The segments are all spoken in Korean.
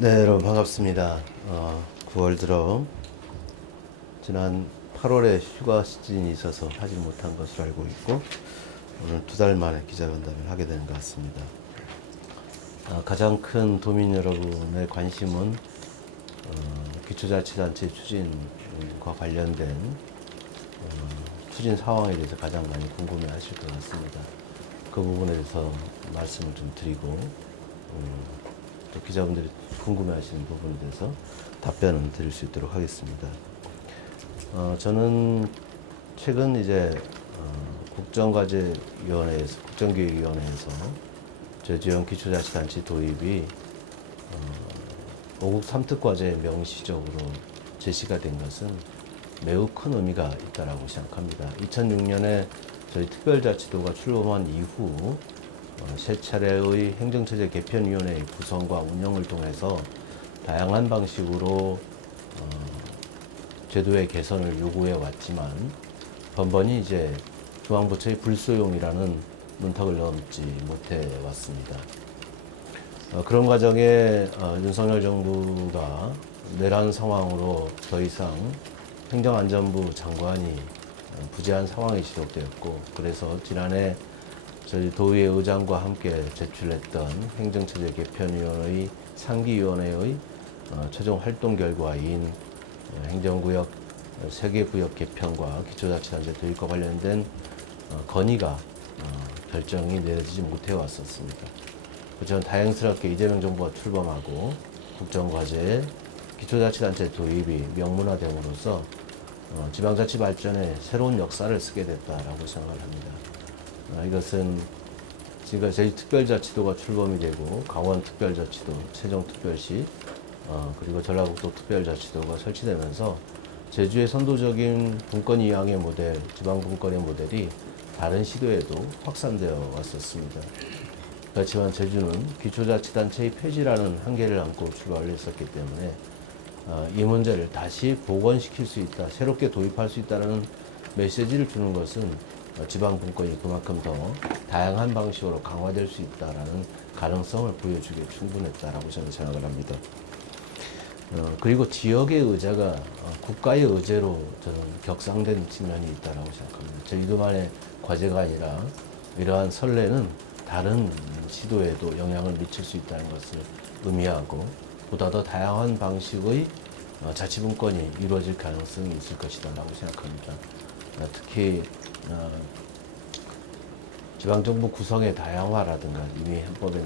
네, 여러분 반갑습니다. 9월 들어 지난 8월에 휴가 시즌이 있어서 하지 못한 것으로 알고 있고 오늘 2달 만에 기자간담회를 하게 되는 것 같습니다. 가장 큰 도민 여러분의 관심은 기초자치단체 추진과 관련된 추진 상황에 대해서 가장 많이 궁금해 하실 것 같습니다. 그 부분에 대해서 말씀을 좀 드리고 또 기자분들이 궁금해 하시는 부분에 대해서 답변을 드릴 수 있도록 하겠습니다. 저는 최근 이제 국정과제위원회에서, 국정기획위원회에서 제주형 기초자치단체 도입이 5국 3특과제 명시적으로 제시가 된 것은 매우 큰 의미가 있다고 생각합니다. 2006년에 저희 특별자치도가 출범한 이후 세 차례의 행정체제 개편위원회의 구성과 운영을 통해서 다양한 방식으로 제도의 개선을 요구해 왔지만 번번이 이제 중앙부처의 불소용이라는 문턱을 넘지 못해 왔습니다. 그런 과정에 윤석열 정부가 내란 상황으로 더 이상 행정안전부 장관이 부재한 상황이 지속되었고, 그래서 지난해 저희 도의회 의장과 함께 제출했던 행정체제 개편위원회의 상기위원회의 최종 활동 결과인 행정구역 3개 구역 개편과 기초자치단체 도입과 관련된 건의가 결정이 내려지지 못해 왔었습니다. 저는 다행스럽게 이재명 정부가 출범하고 국정과제에 기초자치단체 도입이 명문화됨으로써 지방자치 발전에 새로운 역사를 쓰게 됐다라고 생각을 합니다. 이것은 지금 저희 특별자치도가 출범이 되고 강원특별자치도, 세종특별시, 그리고 전라북도 특별자치도가 설치되면서 제주의 선도적인 분권 이양의 모델, 지방 분권의 모델이 다른 시도에도 확산되어 왔었습니다. 그렇지만 제주는 기초자치단체의 폐지라는 한계를 안고 출발을 했었기 때문에 이 문제를 다시 복원시킬 수 있다, 새롭게 도입할 수 있다는 메시지를 주는 것은 지방 분권이 그만큼 더 다양한 방식으로 강화될 수 있다라는 가능성을 보여주기에 충분했다라고 저는 생각을 합니다. 그리고 지역의 의제가 국가의 의제로 저는 격상된 측면이 있다라고 생각합니다. 저희들만의 과제가 아니라 이러한 선례는 다른 시도에도 영향을 미칠 수 있다는 것을 의미하고 보다 더 다양한 방식의 자치분권이 이루어질 가능성이 있을 것이다라고 생각합니다. 특히 지방정부 구성의 다양화라든가 이미 헌법에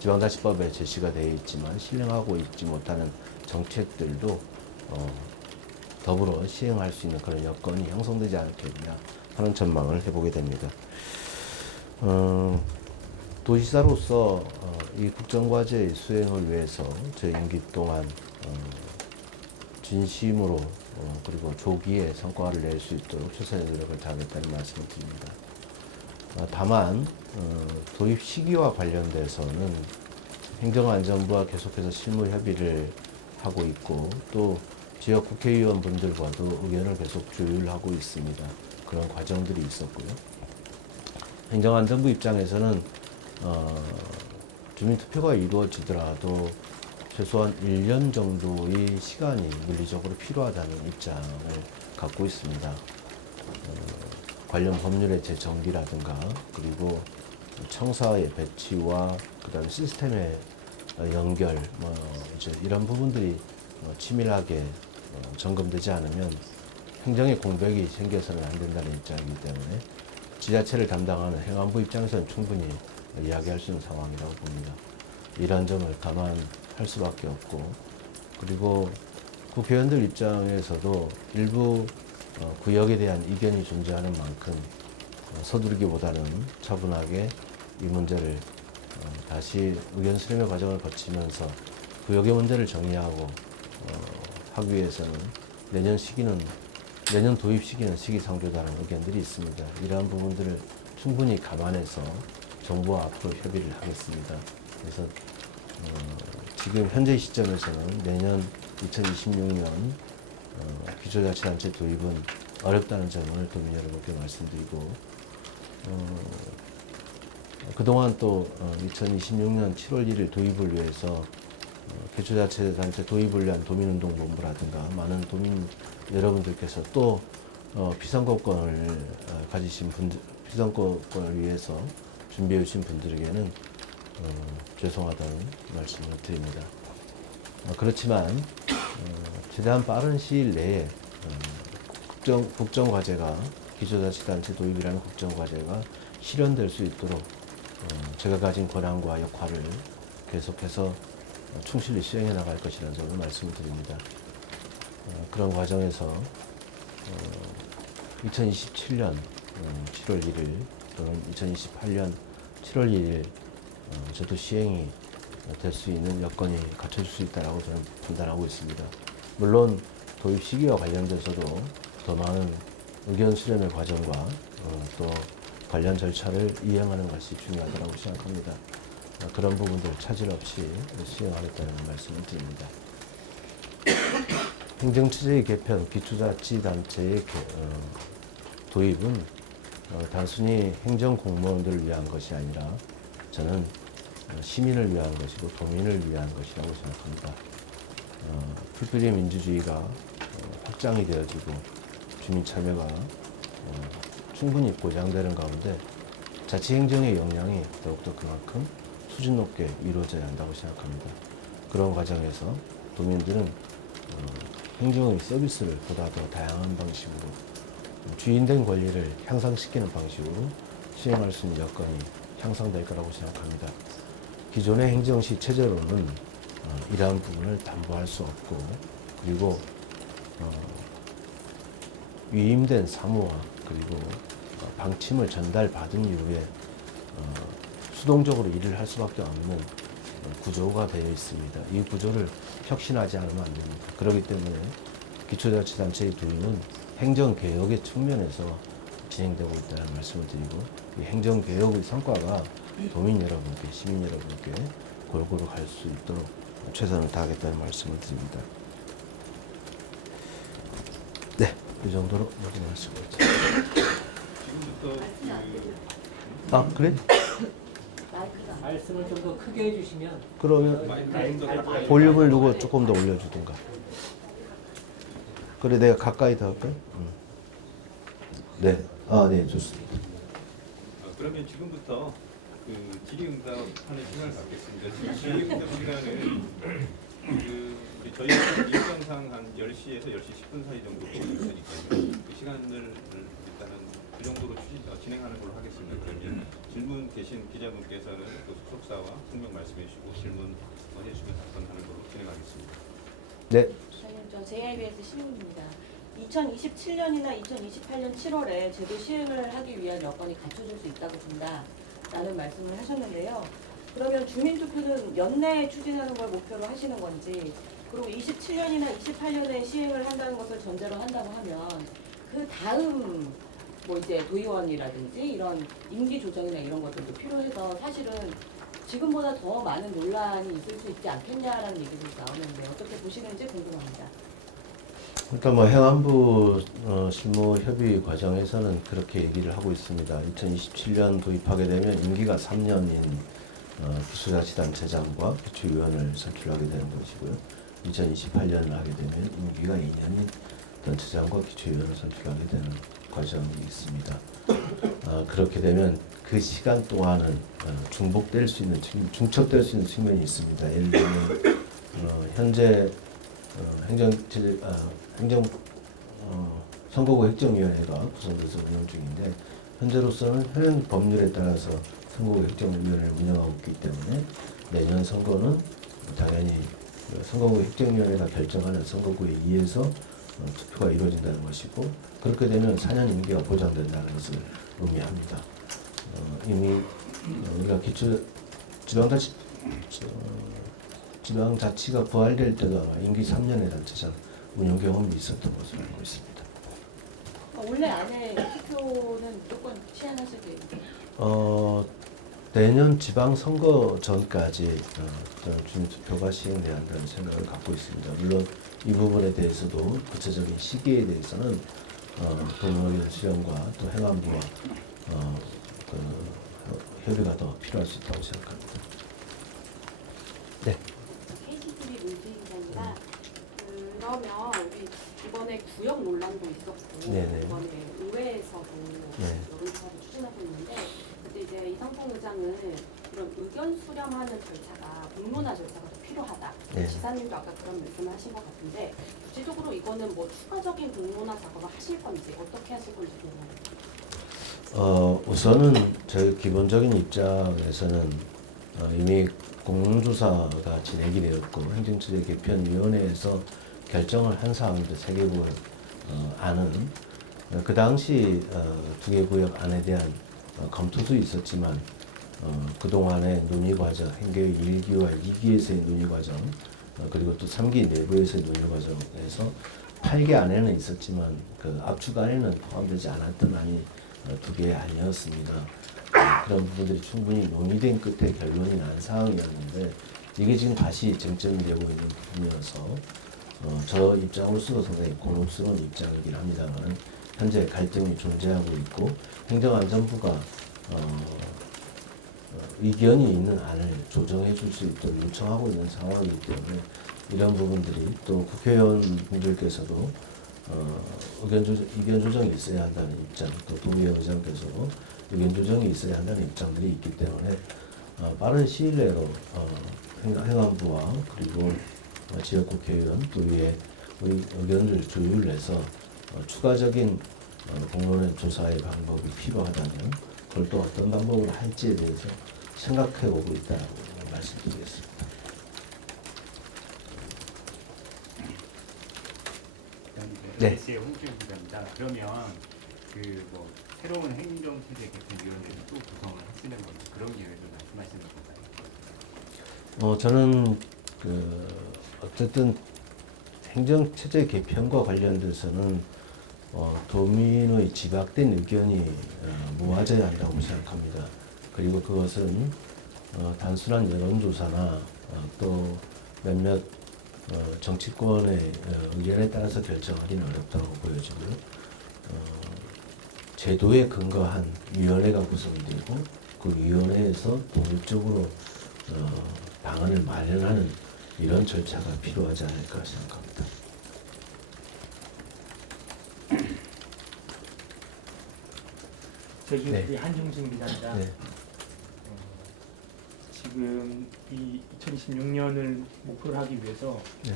지방자치법에 제시가 되어 있지만 실행하고 있지 못하는 정책들도 더불어 시행할 수 있는 그런 여건이 형성되지 않겠냐 하는 전망을 해보게 됩니다. 도지사로서 이 국정과제 수행을 위해서 제 임기 동안 진심으로 그리고 조기에 성과를 낼 수 있도록 최선의 노력을 다하겠다는 말씀을 드립니다. 다만 도입 시기와 관련돼서는 행정안전부와 계속해서 실무 협의를 하고 있고 또 지역 국회의원분들과도 의견을 계속 조율하고 있습니다. 그런 과정들이 있었고요. 행정안전부 입장에서는 주민투표가 이루어지더라도 최소한 1년 정도의 시간이 물리적으로 필요하다는 입장을 갖고 있습니다. 관련 법률의 재정비라든가 그리고 청사의 배치와 그다음 시스템의 연결 이제 이런 부분들이 치밀하게 점검되지 않으면 행정의 공백이 생겨서는 안 된다는 입장이기 때문에 지자체를 담당하는 행안부 입장에서는 충분히 이야기할 수 있는 상황이라고 봅니다. 이런 점을 감안할 수밖에 없고, 그리고 국회의원들 입장에서도 일부 구역에 대한 이견이 존재하는 만큼 서두르기보다는 차분하게 이 문제를 다시 의견 수렴의 과정을 거치면서 구역의 문제를 정리하고 하기 위해서는 내년 도입 시기는 시기상조다라는 의견들이 있습니다. 이러한 부분들을 충분히 감안해서 정부와 앞으로 협의를 하겠습니다. 그래서 지금 현재 시점에서는 내년 2026년 기초자치단체 도입은 어렵다는 점을 도민 여러분께 말씀드리고 그동안 또 2026년 7월 1일 도입을 위해서 기초자치단체 도입을 위한 도민운동본부라든가 많은 도민 여러분들께서 또 비선거권을 가지신 분들, 비선거권을 위해서 준비해 주신 분들에게는 죄송하다는 말씀을 드립니다. 그렇지만 최대한 빠른 시일 내에 국정과제가 기초자치단체 도입이라는 국정과제가 실현될 수 있도록 제가 가진 권한과 역할을 계속해서 충실히 수행해 나갈 것이라는 점을 말씀을 드립니다. 그런 과정에서 2027년 7월 1일 또는 2028년 7월 1일 저도 시행이 될 수 있는 여건이 갖춰질 수 있다고 저는 판단하고 있습니다. 물론 도입 시기와 관련돼서도 더 많은 의견 수렴의 과정과 또 관련 절차를 이행하는 것이 중요하다고 생각합니다. 그런 부분들 차질 없이 수행하겠다는 말씀을 드립니다. 행정체제의 개편, 기초자치단체의 도입은 단순히 행정공무원들을 위한 것이 아니라 저는 시민을 위한 것이고 도민을 위한 것이라고 생각합니다. 풀뿌리 민주주의가 확장이 되어지고 주민참여가 충분히 보장되는 가운데 자치행정의 역량이 더욱더 그만큼 수준 높게 이루어져야 한다고 생각합니다. 그런 과정에서 도민들은 행정의 서비스를 보다 더 다양한 방식으로 주인된 권리를 향상시키는 방식으로 시행할 수 있는 여건이 향상될 거라고 생각합니다. 기존의 행정시 체제로는 이러한 부분을 담보할 수 없고 그리고 위임된 사무와 그리고 방침을 전달받은 이후에 수동적으로 일을 할 수밖에 없는 구조가 되어 있습니다. 이 구조를 혁신하지 않으면 안 됩니다. 그렇기 때문에 기초자치단체의 도입은 행정개혁의 측면에서 진행되고 있다는 말씀을 드리고 이 행정개혁의 성과가 도민 여러분께, 시민 여러분께 골고루 갈 수 있도록 최선을 다하겠다는 말씀을 드립니다. 네, 이 정도로 모든 말씀을 드립니다. 아, 그래? 말씀을 좀 더 크게 해주시면. 그러면 볼륨을 누구 조금 더 올려주든가. 그래, 내가 가까이 더 할까요? 네, 네, 좋습니다. 그러면 지금부터 그 질의응답하는 시간을 갖겠습니다. 지금 질의응답 시간은 저희 일정상 한 10시에서 10시 10분 사이 정도 되어 있으니까요. 그 시간을 일단은 그 정도로 진행하는 걸로 하겠습니다. 그러면 질문 계신 기자분께서는 그 소속사와 성명 말씀해 주시고 질문 해주시면 답변하는 걸로 진행하겠습니다. 네. 저 JIBS 신문입니다. 2027년이나 2028년 7월에 제도 시행을 하기 위한 여건이 갖춰질 수 있다고 본다라는 말씀을 하셨는데요. 그러면 주민투표는 연내에 추진하는 걸 목표로 하시는 건지, 그리고 27년이나 28년에 시행을 한다는 것을 전제로 한다고 하면 그 다음 뭐 이제 도의원이라든지 이런 임기 조정이나 이런 것들도 필요해서 사실은 지금보다 더 많은 논란이 있을 수 있지 않겠냐라는 얘기도 나오는데 어떻게 보시는지 궁금합니다. 일단 뭐 행안부 실무 협의 과정에서는 그렇게 얘기를 하고 있습니다. 2027년 도입하게 되면 임기가 3년인 기초자치단체장과 기초위원을 선출하게 되는 것이고요. 2028년을 하게 되면 임기가 2년인 단체장과 기초위원을 선출하게 되는 과정이 있습니다. 그렇게 되면 그 시간 동안은 중복될 수 있는 중첩될 수 있는 측면이 있습니다. 예를 들면 현재 선거구 획정위원회가 구성돼서 운영 중인데 현재로서는 현행 법률에 따라서 선거구 획정위원회를 운영하고 있기 때문에 내년 선거는 당연히 선거구 획정위원회가 결정하는 선거구에 의해서 투표가 이루어진다는 것이고 그렇게 되면 4년 임기가 보장된다는 것을 의미합니다. 이미 우리가 지방자치가 부활될 때도 아마 임기 3년의 단체장 운영 경험이 있었던 것으로 알고 있습니다. 원래 안에 투표는 무조건 시행하실 계획이세요? 내년 지방선거 전까지 저는 주민투표가 시행돼야 한다는 생각을 갖고 있습니다. 물론 이 부분에 대해서도 구체적인 시기에 대해서는 동의원 수령과 또 행안부와 협의가 더 필요할 수 있다고 생각합니다. 네. 이번에 구역 논란도 있었고 네네. 이번에 의회에서도 네. 여론조사를 추진하고 있는데 그때 이제 이상통 의장은 그런 의견 수렴하는 절차가 공론화 절차가 더 필요하다. 네. 지사님도 아까 그런 말씀을 하신 것 같은데 구체적으로 이거는 뭐 추가적인 공론화 작업을 하실 건지 어떻게 하실 건지 궁금해요. 우선은 저희 기본적인 입장에서는 이미 공론조사가 진행이 되었고 행정처제 개편위원회에서 결정을 한 사항인데 3개 안은 그 당시 2개 구역 안에 대한 검토도 있었지만 그동안의 논의 과정, 행계의 1기와 2기에서의 논의 과정 그리고 또 3기 내부에서의 논의 과정에서 8개 안에는 있었지만 그 압축 안에는 포함되지 않았던 안이 2개 아니었습니다. 그런 부분들이 충분히 논의된 끝에 결론이 난 상황이었는데 이게 지금 다시 쟁점이 되고 있는 부분이어서 저 입장으로서도 상당히 곤혹스러운 입장이긴 합니다만 현재 갈등이 존재하고 있고 행정안전부가 의견이 있는 안을 조정해 줄 수 있도록 요청하고 있는 상황이기 때문에 이런 부분들이 또 국회의원분들께서도 의견 조정이 있어야 한다는 입장, 또 도의회 의장께서 의견 조정이 있어야 한다는 입장들이 있기 때문에 빠른 시일 내로 행안부와 그리고 지역 국회의원, 도의회 의견을 조율해서 추가적인 공론의 조사의 방법이 필요하다면 그걸 또 어떤 방법으로 할지에 대해서 생각해 오고 있다고 말씀드리겠습니다. 네. SC의 홍준영 기자입니다. 그러면 그 뭐 새로운 행정체제 개편위원회를 또 구성을 하시는 건지 그런 계획을 말씀하시는 건가요? 저는 어쨌든 행정체제 개편과 관련돼서는 도민의 집약된 의견이 모아져야 한다고 생각합니다. 그리고 그것은 단순한 여론조사나 또 몇몇 정치권의 의견에 따라서 결정하기는 어렵다고 보여지고요. 제도에 근거한 위원회가 구성이 되고 그 위원회에서 독립적으로 방안을 마련하는 이런 절차가 필요하지 않을까 생각합니다. 저기 네. 한중진 기자입니다. 네. 지금 이 2026년을 목표로 하기 위해서 네.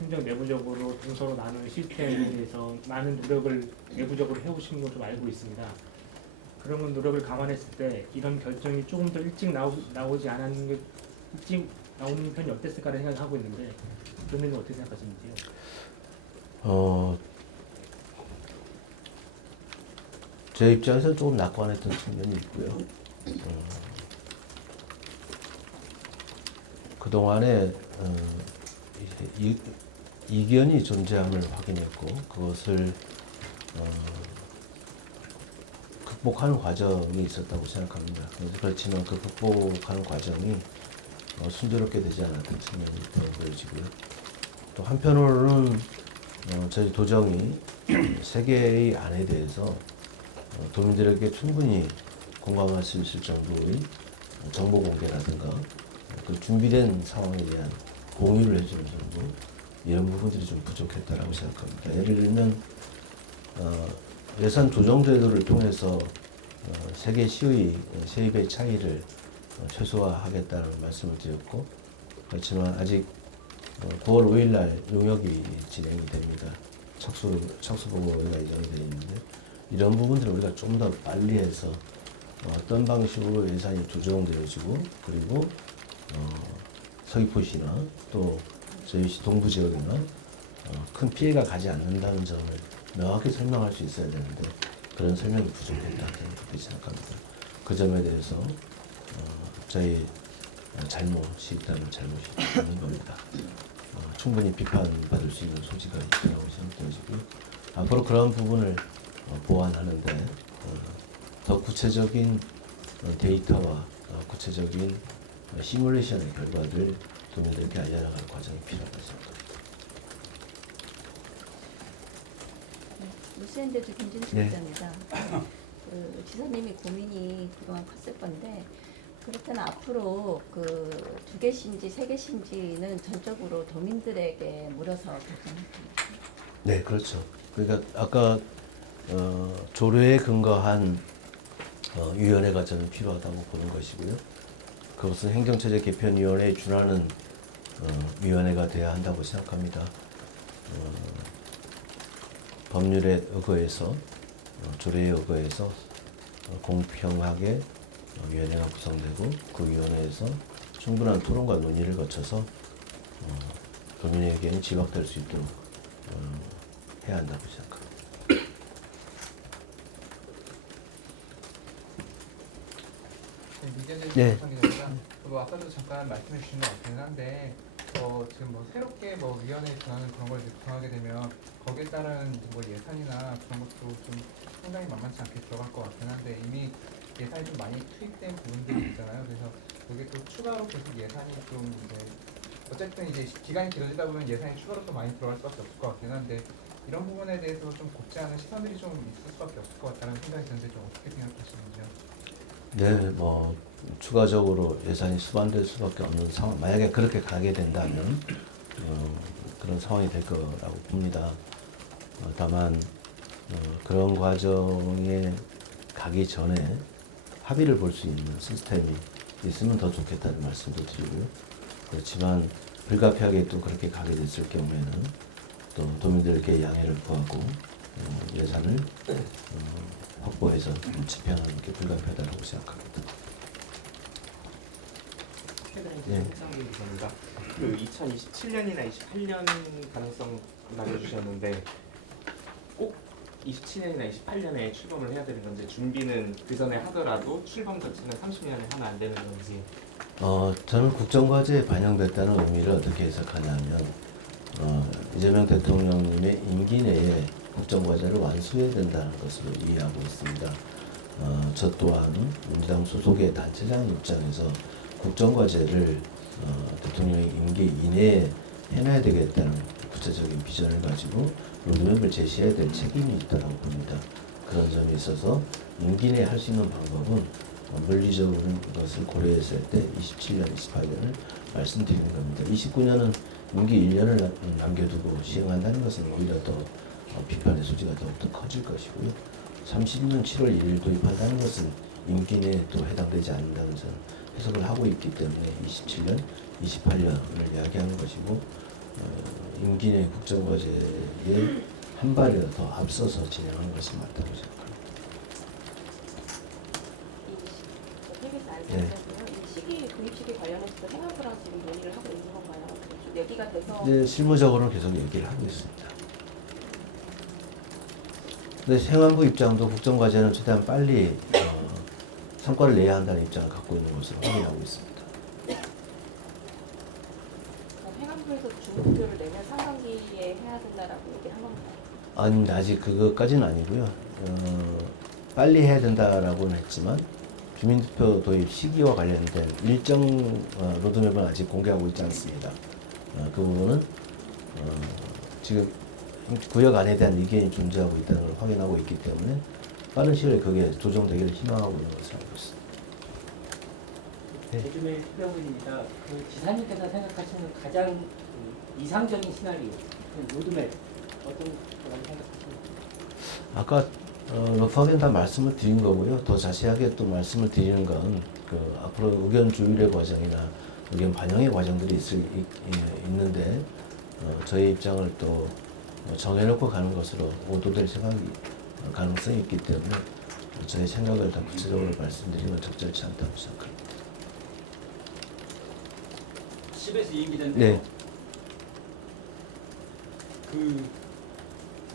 행정 내부적으로 동서로 나누는 시스템에 대해서 많은 노력을 내부적으로 해오신 것으로 알고 있습니다. 그런 노력을 감안했을 때 이런 결정이 조금 더 일찍 나오지 않았는 게 일찍 나오는 편이 어땠을까를 생각하고 있는데 그런 면은 어떻게 생각하시는지요? 제 입장에서는 조금 낙관했던 측면이 있고요. 그동안에 이견이 존재함을 확인했고 그것을 극복하는 과정이 있었다고 생각합니다. 그렇지만 그 극복하는 과정이 순조롭게 되지 않았던 측면이 있다고 보여지고요. 또 한편으로는 저희 도정이 세계의 안에 대해서 도민들에게 충분히 공감할 수 있을 정도의 정보 공개라든가 그 준비된 상황에 대한 공유를 해주는 정도 이런 부분들이 좀 부족했다라고 생각합니다. 예를 들면 예산 조정 제도를 통해서 세계 시의 세입의 차이를 최소화하겠다는 말씀을 드렸고 그렇지만 아직 9월 5일 날 용역이 진행이 됩니다. 착수보고가 예정이 되어 있는데 이런 부분들을 우리가 좀 더 빨리 해서 어떤 방식으로 예산이 조정되어지고 그리고 서귀포시나 또 저희시 동부 지역이나 큰 피해가 가지 않는다는 점을 명확히 설명할 수 있어야 되는데 그런 설명이 부족했다 그렇게 생각합니다. 그 점에 대해서 저희 잘못이 있다면 잘못이 있는 겁니다. 충분히 비판받을 수 있는 소지가 있다고 생각되어지고요. 앞으로 그런 부분을 보완하는데 더 구체적인 데이터와 구체적인 시뮬레이션의 결과를 도민들에게 알려나갈 과정이 필요하다고 생각합니다. 뉴스엔데드 김진수 네. 기자입니다. 그 지사님이 고민이 그동안 컸을 건데 그렇다면 앞으로 그 2개신지 3개신지는 전적으로 도민들에게 물어서 결정할 겁니다. 네, 그렇죠. 그러니까 아까 조례에 근거한 위원회가 저는 필요하다고 보는 것이고요. 그것은 행정체제 개편위원회에 준하는 위원회가 돼야 한다고 생각합니다. 법률에 의거해서 조례에 의거해서 공평하게 위원회가 구성되고 그 위원회에서 충분한 토론과 논의를 거쳐서 도민의 의견이 집약될 수 있도록 해야 한다고 생각합니다. 네. 뭐 아까도 잠깐 말씀해 주신 것 같긴 한데 지금 뭐 새롭게 뭐 위원회에 준하는 그런 걸 이제 구성하게 되면 거기에 따른 뭐 예산이나 그런 것도 좀 상당히 만만치 않게 들어갈 것 같긴 한데 이미 예산이 좀 많이 투입된 부분들이 있잖아요. 그래서 여기 또 추가로 계속 예산이 좀 이제 어쨌든 이제 기간이 길어지다 보면 예산이 추가로 또 많이 들어갈 수밖에 없을 것 같긴 한데 이런 부분에 대해서 좀 곱지 않은 시선들이 좀 있을 수밖에 없을 것 같다는 생각이 드는데 좀 어떻게 생각하시는지요? 네, 뭐 추가적으로 예산이 수반될 수밖에 없는 상황. 만약에 그렇게 가게 된다면 그런 상황이 될 거라고 봅니다. 다만 그런 과정에 가기 전에 합의를 볼 수 있는 시스템이 있으면 더 좋겠다는 말씀도 드리고요. 그렇지만 불가피하게 또 그렇게 가게 됐을 경우에는 또 도민들에게 양해를 구하고 예산을 확보해서 집행하는 게 불가피하다고 생각합니다. 네. 그 2027년이나 28년 가능성 나눠주셨는데 꼭 27년이나 28년에 출범을 해야 되는 건지 준비는 그 전에 하더라도 출범 자체는 30년에 하면 안 되는 건지. 저는 국정과제에 반영됐다는 의미를 어떻게 해석하냐면 이재명 대통령님의 임기 내에 국정과제를 완수해야 된다는 것으로 이해하고 있습니다. 저 또한 민주당 소속의 단체장 입장에서 국정과제를 대통령의 임기 이내에 해놔야 되겠다는 구체적인 비전을 가지고 로드맵을 제시해야 될 책임이 있다고 봅니다. 그런 점에 있어서 임기 내에 할 수 있는 방법은 물리적인 것을 고려했을 때 27년, 28년을 말씀드리는 겁니다. 29년은 임기 1년을 남겨두고 시행한다는 것은 오히려 더 비판의 소지가 더욱더 커질 것이고요. 30년 7월 1일 도입한다는 것은 임기 내에 또 해당되지 않는다는 저는 해석을 하고 있기 때문에 27년, 28년을 이야기하는 것이고 임기 내 국정과제에 한 발을 더 앞서서 진행하는 것이 맞다고 생각합니다. 네. 이 시기 도입 시기 관련해서 행안부랑 지금 논의를 하고 있는 건가요? 좀 얘기가 돼서 네, 실무적으로는 계속 얘기를 하고 있습니다. 근데 행안부 입장도 국정과제는 최대한 빨리 성과를 내야 한다는 입장을 갖고 있는 것으로 확인하고 있습니다. 행안부에서 중목표를 내년 상반기에 해야 된다라고 얘기한 건가요? 아닙니다. 아직 그것까지는 아니고요. 빨리 해야 된다라고는 했지만 주민투표 도입 시기와 관련된 일정 로드맵은 아직 공개하고 있지 않습니다. 그 부분은 지금 구역 안에 대한 의견이 존재하고 있다는 걸 확인하고 있기 때문에 빠른 시일에 그게 조정되기를 희망하고 있는 것을 알고 있습니다. 네. 제주의 수병훈입니다. 그 지사님께서 생각하시는 가장 이상적인 시나리오, 로드맵 어떤 거라고 생각하십니까? 아까 러프하게 다 말씀을 드린 거고요. 더 자세하게 또 말씀을 드리는 건 앞으로 의견 조율의 과정이나 의견 반영의 과정들이 있는데 저희 입장을 또 정해놓고 가는 것으로 오도될 가능성이 있기 때문에 저희 생각을 더 구체적으로 말씀드리는 건 적절치 않다고 생각합니다. CBS 이임 기자인데 네.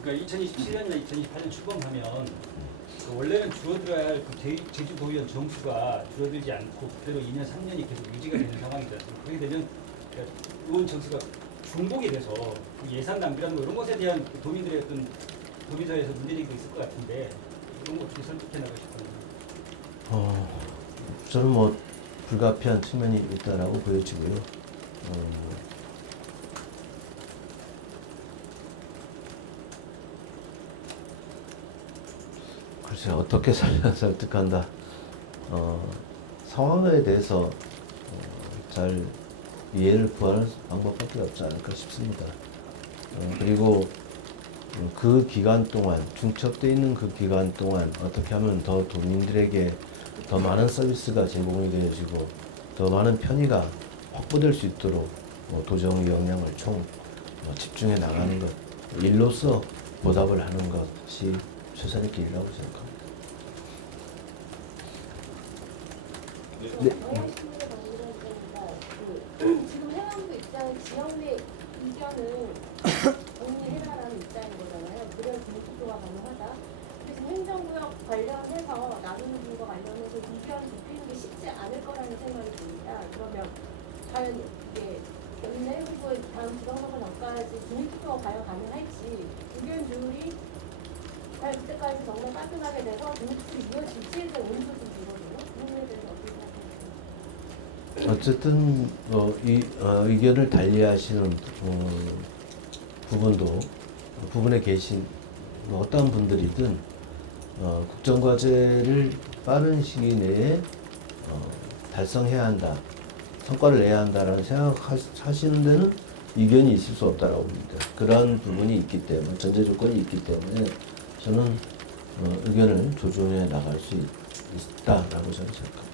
그러니까 2027년이나 2028년 출범하면 원래는 줄어들어야 할 제주도의원 정수가 줄어들지 않고 그대로 2년, 3년이 계속 유지가 되는 상황이지 않습니까? 그렇게 되면 그러니까 의원 정수가 중복이 돼서 예산 낭비라는 거 이런 것에 대한 도민들의 어떤 도민사회에서 문제제기도 있을 것 같은데 이런 거 어떻게 설득해 나가실 건가요? 저는 뭐 불가피한 측면이 있다라고 보여지고요. 글쎄 어떻게 설득한다. 상황에 대해서 잘 이해를 구하는 방법밖에 없지 않을까 싶습니다. 그리고 그 기간 동안, 중첩되어 있는 그 기간 동안 어떻게 하면 더 도민들에게 더 많은 서비스가 제공이 되어지고 더 많은 편의가 확보될 수 있도록 도정 역량을 집중해 나가는 것, 일로서 보답을 하는 것이 최선의 길이라고 생각합니다. 네. 지금 해양부 입장, 지역 내 의견을 정리해라라는 입장인 거잖아요. 그래야 공투표가 가능하다. 근데 지금 행정구역 관련해서 나누는 분과 관련해서 의견 좁히는 게 쉽지 않을 거라는 생각이 듭니다. 그러면 과연 이게 연내 후보의 다음 지방선거 전까지 주민투표가 과연 가능할지, 의견 조율이 과연 그때까지 정말 깔끔하게 돼서 주민투표 이어질지에 대한 의문도 좀 들거든요. 그 부분에 대해서 어떻게 생각하세요? 어쨌든 의견을 달리하시는 부분에 계신 어떤 분들이든 국정과제를 빠른 시기 내에 달성해야 한다, 성과를 내야 한다라는 생각하시는 데는 이견이 있을 수 없다라고 봅니다. 그러한 부분이 있기 때문에, 전제 조건이 있기 때문에 저는 의견을 조정해 나갈 수 있다라고 저는 생각합니다.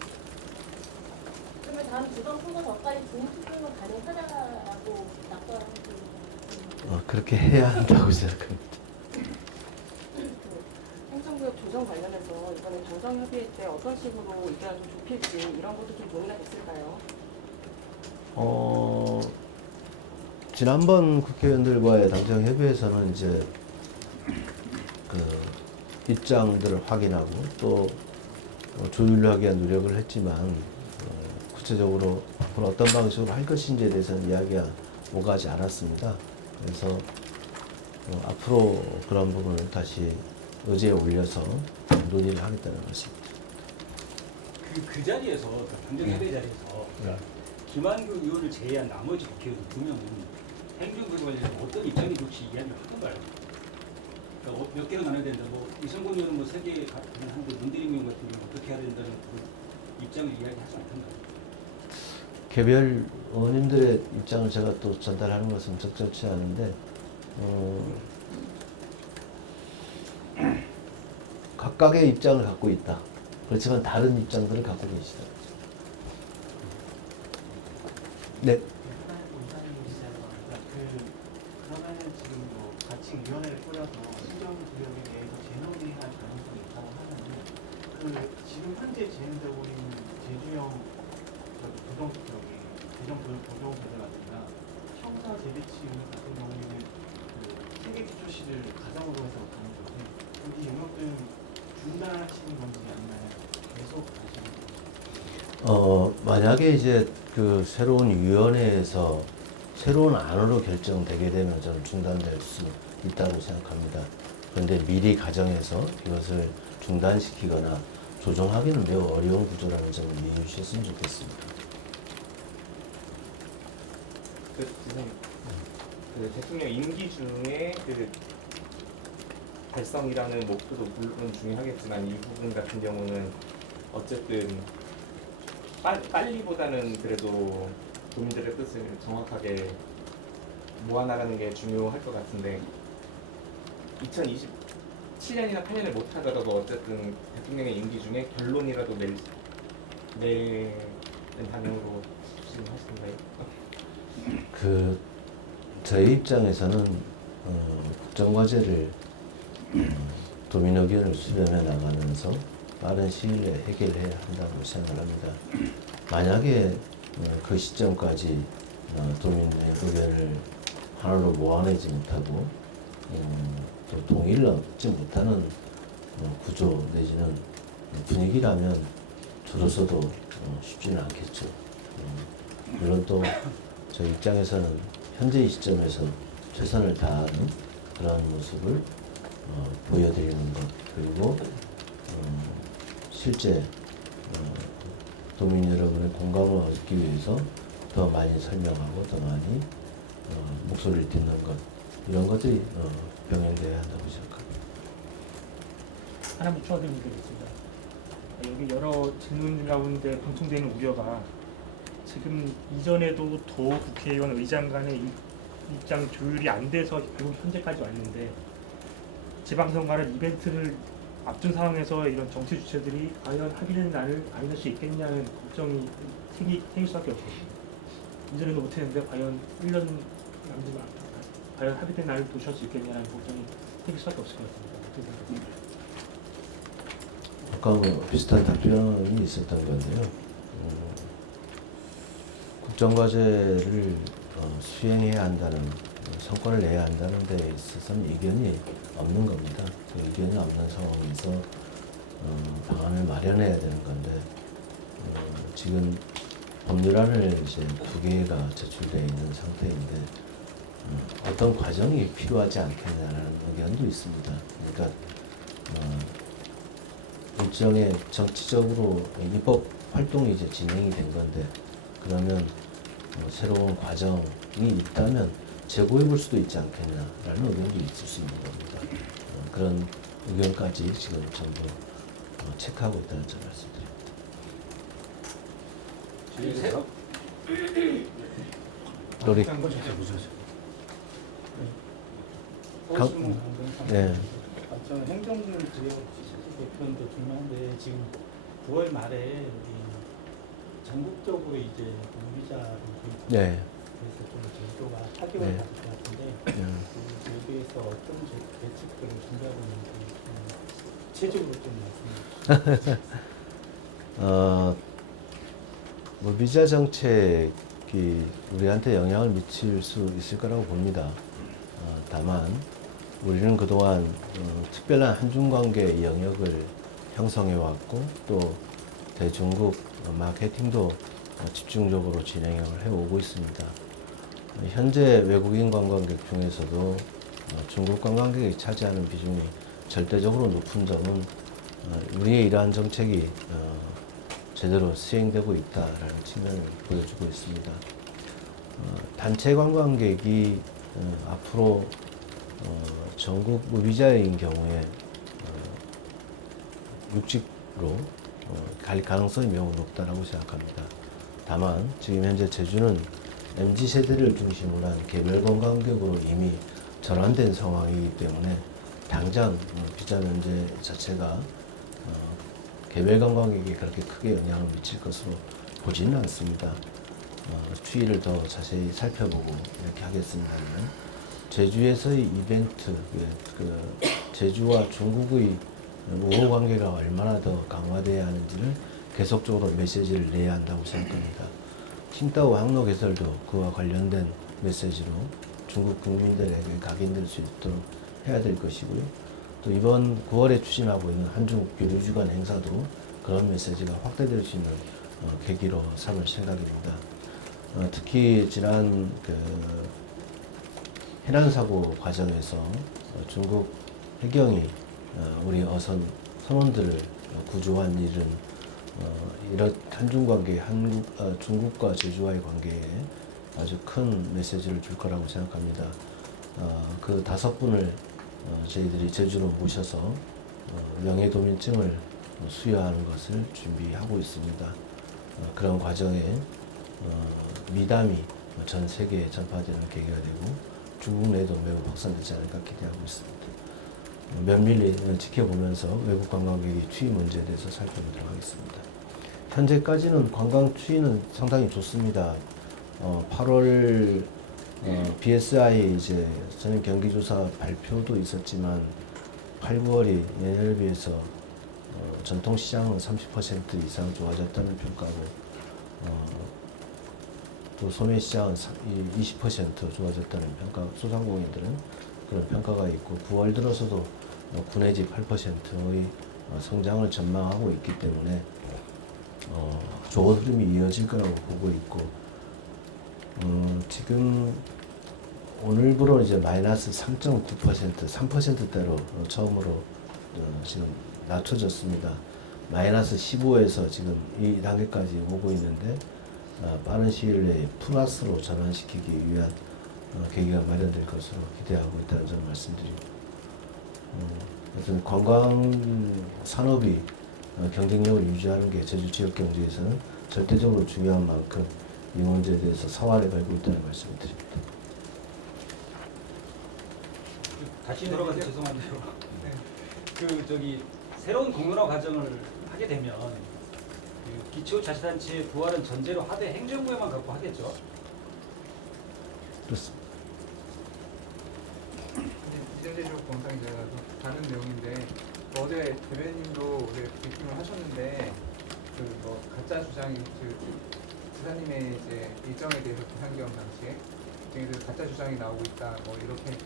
그러면 다음 지방선거 전까지 주민투표는 가능하다라고 낙관하는 그렇게 해야 한다고 생각합니다. 행정구역 조정 관련해서 이번에 당정협의회 때 어떤 식으로 의견을 좀 좁힐지 이런 것도 좀 논의가 됐을까요? 지난번 국회의원들과의 당정협의에서는 이제 그 입장들을 확인하고 또 조율하기 위한 노력을 했지만 구체적으로 앞으로 어떤 방식으로 할 것인지에 대해서는 이야기가 오가지 않았습니다. 그래서 앞으로 그런 부분을 다시 의제에 올려서 논의를 하겠다는 것입니다. 그 자리에서, 당정협의 자리에서 김한규 의원을 제외한 나머지 국회의원 2명은 행정구역 관련해서 어떤 입장인지 혹시 이야기를 하던가요? 그러니까 몇 개로 나눠야 된다. 이성곤 의원은 3개 가능한데 문대림 의원 같은 경우는 어떻게 해야 된다는 그 입장을 이야기하지 않던가요? 개별 의원님들의 입장을 제가 또 전달하는 것은 적절치 않은데 각각의 입장을 갖고 있다. 그렇지만 다른 입장들을 갖고 계시다. 네. 그러면은 지금 같이 위원회를 꾸려서 시정구역에 대해서 재논의할 가능성이 있다고 하면은 지금 현재 진행되고 있는 제주형 도정구역이 대전구역 도정구역이나 청사 재배치 용역 같은 경우에는 세계 기초시를 가장으로 해서 가는 건데 이 용역들은 중단하시는 건지 아니면 계속 하시는 건지? 만약에 이제 그 새로운 위원회에서 새로운 안으로 결정되게 되면 저는 중단될 수 있다고 생각합니다. 그런데 미리 가정해서 이것을 중단시키거나 조정하기는 매우 어려운 구조라는 점을 이해해 주셨으면 좋겠습니다. 그 대통령 임기 중에 그 달성이라는 목표도 물론 중요하겠지만 이 부분 같은 경우는 어쨌든 빨리보다는 그래도 국민들의 뜻을 정확하게 모아나가는 게 중요할 것 같은데 2027년이나 8년을 못하더라도 어쨌든 대통령의 임기 중에 결론이라도 내는 방향으로 추진하시는가요? 저희 입장에서는 국정과제를 도민 의견을 수렴해 나가면서 빠른 시일 내에 해결해야 한다고 생각합니다. 만약에 그 시점까지 도민의 의견을 하나로 모아내지 못하고 또 동의를 얻지 못하는 구조 내지는 분위기라면 저로서도 쉽지는 않겠죠. 물론 또 저희 입장에서는 현재 이 시점에서 최선을 다하는 그러한 모습을 보여드리는 것, 그리고 실제 도민 여러분의 공감을 얻기 위해서 더 많이 설명하고 더 많이 목소리를 듣는 것, 이런 것들이 병행돼야 한다고 생각합니다. 하나만 추가드리면 되겠습니다. 여기 여러 질문 가운데 공통되는 우려가 지금 이전에도 도 국회의원 의장 간의 입장 조율이 안 돼서 결국 현재까지 왔는데 지방선거라는 이벤트를 앞둔 상황에서 이런 정치 주체들이 과연 합의된 날을 안낼 수 있겠냐는 걱정이 생길 수밖에 없거든요. 이전에도 못했는데 과연 1년 남지만 과연 합의된 날을 도출할 수 있겠냐는 걱정이 생길 수밖에 없을 것 같습니다. 어떻게 생각하세요? 아까 뭐 비슷한 답변이 있었던 건데요. 국정과제를 수행해야 한다는, 성과를 내야 한다는 데 있어서는 이견이 없는 겁니다. 그 이견이 없는 상황에서 방안을 마련해야 되는 건데, 지금 법률안을 이제 2개가 제출되어 있는 상태인데, 어떤 과정이 필요하지 않겠냐는 의견도 있습니다. 그러니까 일정의 정치적으로 입법 활동이 이제 진행이 된 건데, 그러면 새로운 과정이 있다면 재고해 볼 수도 있지 않겠냐라는 의견도 있을 수 있는 겁니다. 그런 의견까지 지금 전부 체크하고 있다는 점 말씀드립니다. 로리. 네. 저는 행정구역 개편도 중요한데 지금 9월 말에 전국적으로 이제 무비자를 네. 그래서 좀 제도가 4개월 네. 받을 것 같은데 그 제도에서 어떤 대책들을 준비하고 있는지 구체적으로 좀 말씀해 주시죠. 무비자 정책이 우리한테 영향을 미칠 수 있을 거라고 봅니다. 다만 우리는 그동안 특별한 한중 관계 영역을 형성해 왔고 또 대중국 마케팅도 집중적으로 진행을 해오고 있습니다. 현재 외국인 관광객 중에서도 중국 관광객이 차지하는 비중이 절대적으로 높은 점은 우리의 이러한 정책이 제대로 수행되고 있다라는 측면을 보여주고 있습니다. 단체 관광객이 앞으로 전국 무비자인 경우에 육직으로 갈 가능성이 매우 높다라고 생각합니다. 다만 지금 현재 제주는 MZ세대를 중심으로 한 개별 관광객으로 이미 전환된 상황이기 때문에 당장 비자 면제 자체가 개별 관광객에 그렇게 크게 영향을 미칠 것으로 보지는 않습니다. 추이를 더 자세히 살펴보고 이렇게 하겠습니다만 제주에서의 이벤트, 제주와 중국의 우호 관계가 얼마나 더 강화돼야 하는지를 계속적으로 메시지를 내야 한다고 생각합니다. 칭다오 항로 개설도 그와 관련된 메시지로 중국 국민들에게 각인될 수 있도록 해야 될 것이고요. 또 이번 9월에 추진하고 있는 한중 교류주간 행사도 그런 메시지가 확대될 수 있는 계기로 삼을 생각입니다. 특히 지난 해난사고 과정에서 중국 해경이 우리 어선 선원들을 구조한 일은 이런 한중 관계, 중국과 제주와의 관계에 아주 큰 메시지를 줄 거라고 생각합니다. 그 5분을 저희들이 제주로 모셔서 명예도민증을 수여하는 것을 준비하고 있습니다. 그런 과정에 미담이 전 세계에 전파되는 계기가 되고 중국 내도 매우 확산되지 않을까 기대하고 있습니다. 면밀히 지켜보면서 외국 관광객의 추이 문제에 대해서 살펴보도록 하겠습니다. 현재까지는 관광 추이는 상당히 좋습니다. 8월 BSI 이제 저는 경기조사 발표도 있었지만 8, 9월이 예년에 비해서 전통시장은 30% 이상 좋아졌다는 평가고 또 소매시장은 20% 좋아졌다는 평가, 소상공인들은 그런 평가가 있고 9월 들어서도 9 내지 8%의 성장을 전망하고 있기 때문에 좋은 흐름이 이어질 거라고 보고 있고 지금 오늘부로 이제 마이너스 3.9%, 3%대로 처음으로 지금 낮춰졌습니다. 마이너스 15에서 지금 이 단계까지 오고 있는데 빠른 시일 내에 플러스로 전환시키기 위한 계기가 마련될 것으로 기대하고 있다는 점 말씀드리고 관광 산업이 경쟁력을 유지하는 게 제주 지역 경제에서는 절대적으로 중요한 만큼 이 문제에 대해서 사활에 걸고 있다는 말씀을 드립니다. 다시 들어가서 죄송한데요. 새로운 공론화 과정을 하게 되면 그 기초자치단체의 부활은 전제로 하되 행정부에만 갖고 하겠죠. 그렇습니다. 이정재적 공상이제가 다른 내용인데 어제 대변인도 어제 브리핑을 하셨는데 그 뭐 가짜 주장이 지사님의 이제 일정에 대해서 비상경 당시에 일정에서 가짜 주장이 나오고 있다 뭐 이렇게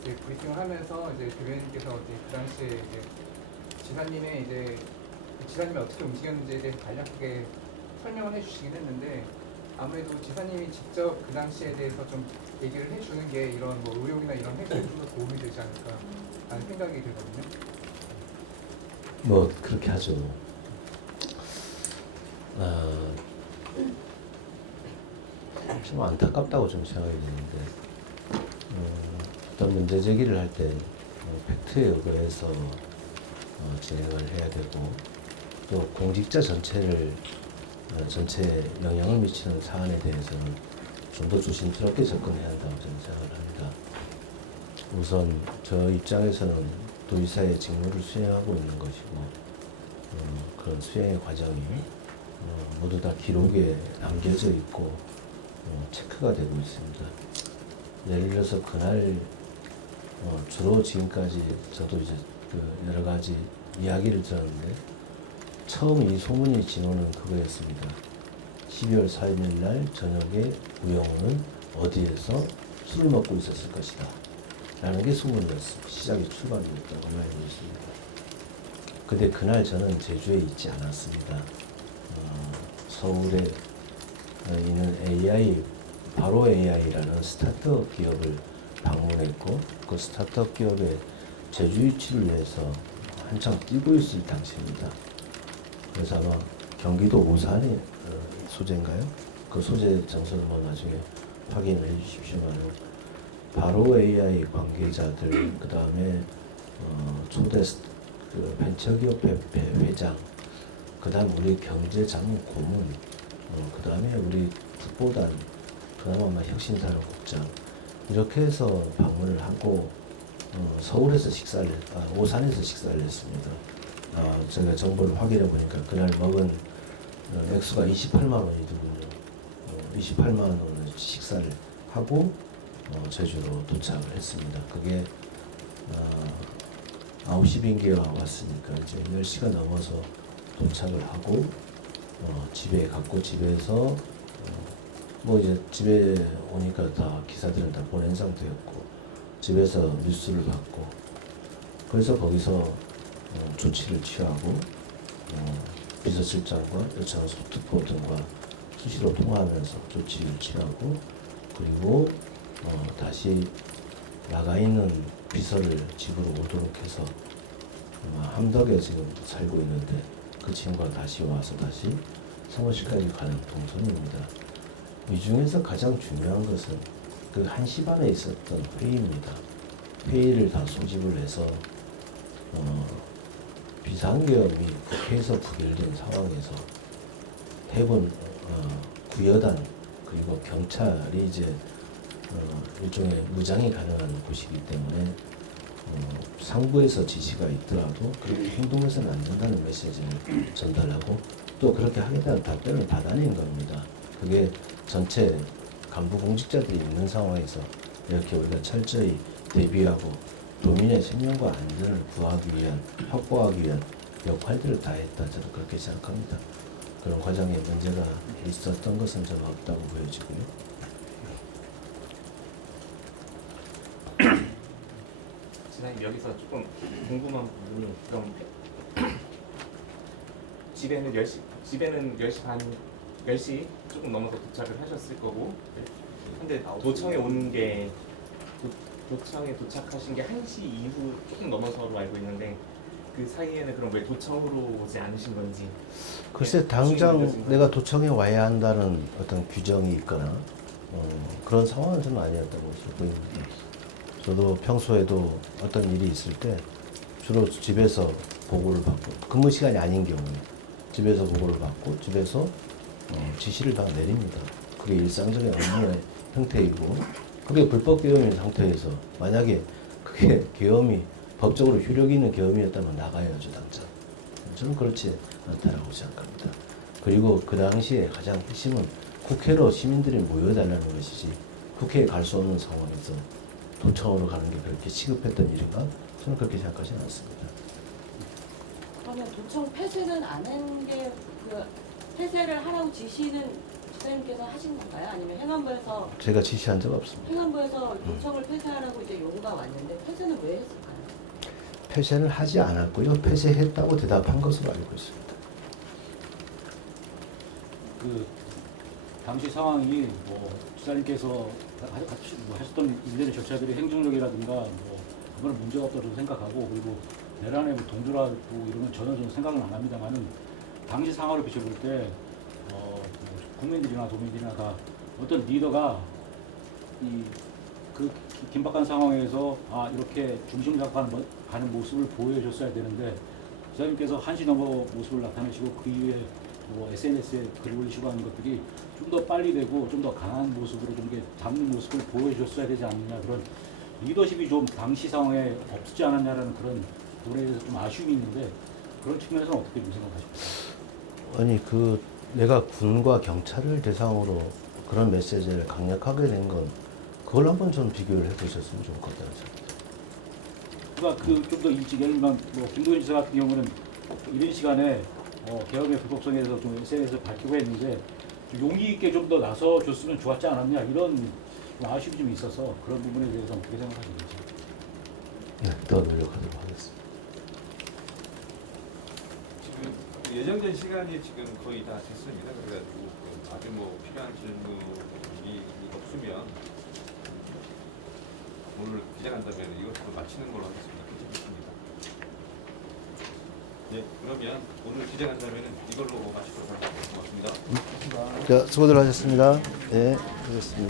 이제 브리핑을 하면서 이제 대변인께서 이제 그 당시에 이제 지사님의 이제 지사님이 어떻게 움직였는지에 대해서 간략하게 설명을 해주시긴 했는데 아무래도 지사님이 직접 그 당시에 대해서 좀 얘기를 해주는 게 이런 뭐 의혹이나 이런 해결에 좀 더 도움이 되지 않을까라는 생각이 들거든요. 뭐 그렇게 하죠. 좀 안타깝다고 좀 생각이 드는데 어떤 문제 제기를 할 때 팩트에 의거해서 진행을 해야 되고 또 공직자 전체에 영향을 미치는 사안에 대해서는 좀 더 조심스럽게 접근해야 한다고 저는 생각을 합니다. 우선 저 입장에서는 도의사의 직무를 수행하고 있는 것이고 그런 수행의 과정이 모두 다 기록에 남겨져 있고 체크가 되고 있습니다. 예를 들어서 그날 주로 지금까지 저도 이제 그 여러 가지 이야기를 들었는데 처음 이 소문이 진오는 그거였습니다. 12월 4일 날 저녁에 우영우는 어디에서 술을 먹고 있었을 것이다 라는 게 소문이었습니다. 시작이 출발이었다고 말해주셨습니다. 근데 그날 저는 제주에 있지 않았습니다. 서울에 있는 AI, 바로 AI라는 스타트업 기업을 방문했고 그 스타트업 기업의 제주 유치를 위해서 한창 뛰고 있을 당시입니다. 그래서 아마 경기도 오산의 소재인가요? 그 소재 장소는 뭐 나중에 확인을 해주십시오만 바로 AI 관계자들 그 다음에 초대 그 벤처기업협회 회장 그 다음 우리 경제자문 고문 그 다음에 우리 특보단 그 다음 아마 혁신산업국장 이렇게 해서 방문을 하고 서울에서 오산에서 식사를 했습니다. 제가 정보를 확인해 보니까 그날 먹은 액수가 28만 원이더군요. 28만 원을 식사를 하고 제주로 도착을 했습니다. 그게 9시 비행기가 왔으니까 이제 10시가 넘어서 도착을 하고 집에 갔고 집에서 뭐 이제 집에 오니까 다 기사들은 다 보낸 상태였고 집에서 뉴스를 봤고 그래서 거기서 조치를 취하고 비서실장과 여차원 소특보 등과 수시로 통화하면서 조치를 취하고 그리고 다시 나가 있는 비서를 집으로 오도록 해서 함덕에 지금 살고 있는데 그 친구가 다시 와서 다시 사무실까지 가는 동선입니다. 이 중에서 가장 중요한 것은 그 1시 반에 있었던 회의입니다. 회의를 다 소집을 해서 비상계엄이 국회에서 부결된 상황에서 대부분 구여단 그리고 경찰이 이제 일종의 무장이 가능한 곳이기 때문에 상부에서 지시가 있더라도 그렇게 행동해서는 안 된다는 메시지를 전달하고 또 그렇게 하겠다는 답변을 받아낸 겁니다. 그게 전체 간부 공직자들이 있는 상황에서 이렇게 우리가 철저히 대비하고 도민의 생명과 안전을 구하기 위한, 확보하기 위한 역할들을 다했다. 저는 그렇게 생각합니다. 그런 과정에 문제가 있었던 것은 저는 없다고 보여지고요. 지사님 여기서 조금 궁금한 부분이 그럼 집에는 10시 반 10시 조금 넘어서 도착을 하셨을 거고 근데 도청에 오는 게 도청에 도착하신 게 1시 이후 조금 넘어서로 알고 있는데 그 사이에는 그럼 왜 도청으로 오지 않으신 건지 글쎄 당장 내가 도청에 와야 한다는 어떤 규정이 있거나 그런 상황은 저는 아니었다고 보입니다. 저도 평소에도 어떤 일이 있을 때 주로 집에서 보고를 받고 근무 시간이 아닌 경우에 집에서 보고를 받고 집에서 지시를 다 내립니다. 그게 일상적인 업무의 형태이고 그게 불법 계엄인 상태에서 만약에 그게 계엄이 법적으로 효력 있는 계엄이었다면 나가야죠, 당장. 저는 그렇지 않다라고 생각합니다. 그리고 그 당시에 가장 핵심은 국회로 시민들이 모여달라는 것이지 국회에 갈 수 없는 상황에서 도청으로 가는 게 그렇게 시급했던 일인가? 저는 그렇게 생각하지는 않습니다. 그러면 도청 폐쇄는 안 한 게 그 폐쇄를 하라고 지시는 지사님께서 하신 건가요? 아니면 행안부에서 제가 지시한 적 없습니다. 행안부에서 도청을 폐쇄하라고 이제 요구가 왔는데 폐쇄는 왜 했을까요? 폐쇄를 하지 않았고요. 폐쇄했다고 대답한 것으로 알고 있습니다. 그 당시 상황이 뭐 지사님께서 하셨던 일련의 절차들이 행정력이라든가 뭐 그거는 문제가 없다고 생각하고 그리고 내란에 뭐 동조하고 이러면 전혀 저는 생각은 안 합니다만은 당시 상황을 비춰볼 때 뭐 국민들이나 도민들이나 다 어떤 리더가 그 긴박한 상황에서 이렇게 중심 잡고 가는 모습을 보여줬어야 되는데 지사님께서 1시 넘어 모습을 나타내시고 그 이후에 뭐 SNS에 글을 올리시고 하는 것들이 좀 더 빨리 되고 좀 더 강한 모습으로 좀 이렇게 잡는 모습을 보여줬어야 되지 않느냐 그런 리더십이 좀 당시 상황에 없지 않았냐라는 그런 부분에 대해서 좀 아쉬움이 있는데 그런 측면에서는 어떻게 좀 생각하십니까? 아니 내가 군과 경찰을 대상으로 그런 메시지를 강력하게 낸 건 그걸 한번 좀 비교를 해보셨으면 좋을 것 같다는 생각입니다. 그러니까 좀 더 일찍 예를 들면 뭐 김도현 지사 같은 경우는 이런 시간에 개혁의 불법성에 대해서 좀 SNS에서 밝히고 했는데 용기 있게 좀 더 나서줬으면 좋았지 않았냐 이런 좀 아쉬움이 좀 있어서 그런 부분에 대해서 어떻게 생각하시는지. 네, 더 노력하도록 하겠습니다. 지금 예정된 시간이 지금 거의 다 됐습니다. 그래가지고 아주 뭐 필요한 질문이 없으면 오늘 기자간담회는 이것으로 마치는 걸로 하겠습니다. 괜찮겠습니다. 네, 그러면 오늘 기자간담회는 이걸로 마치도록 하겠습니다. 고맙습니다. 자, 수고들 하셨습니다. 네, 수고하셨습니다.